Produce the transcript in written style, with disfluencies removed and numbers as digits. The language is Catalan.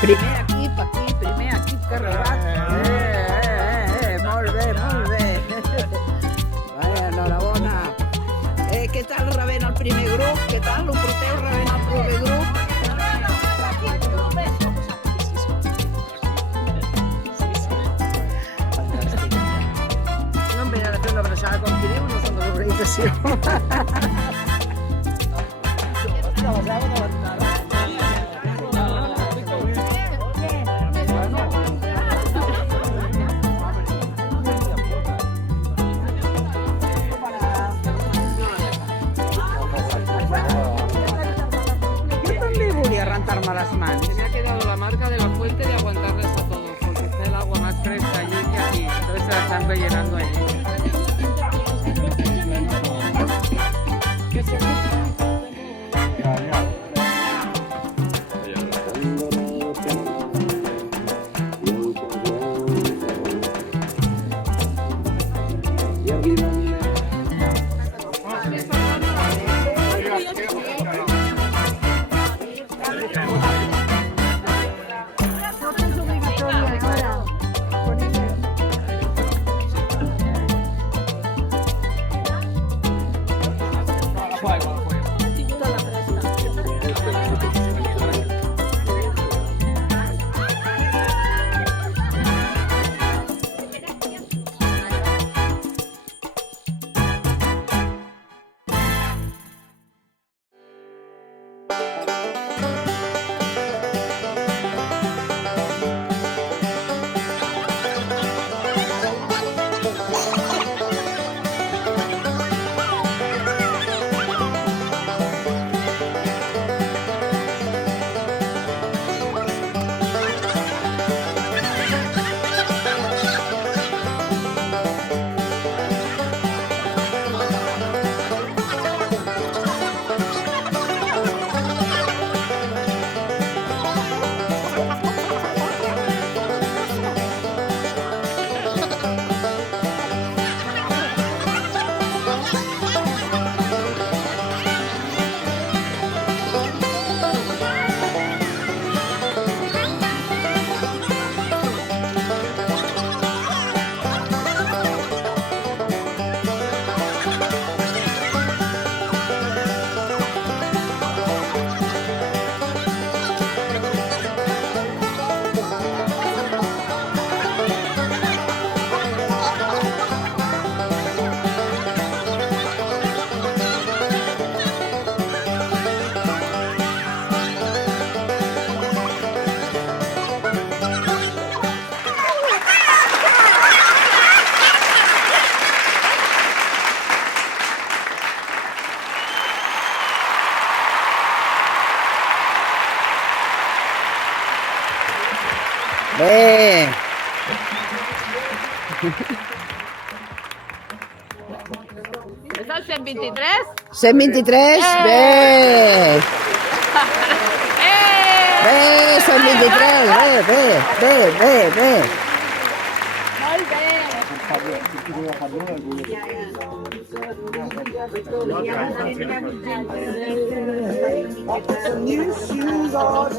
primer equip que ha arribat. Molt bé, molt bé. Enhorabona. Què tal rebent el primer grup? Què tal? Ho porteu rebent el primer grup? No em ve de fer una abraçada com qui diu, no són de l'organització. Rentarme las manos. Se me ha quedado la marca de la fuente de aguantarles a todos, porque está el agua más fresca allí que aquí, entonces se la están rellenando allí. Bé. És el 123? 123? Bé. Bé, 123, bé. Molt bé. New shoes on.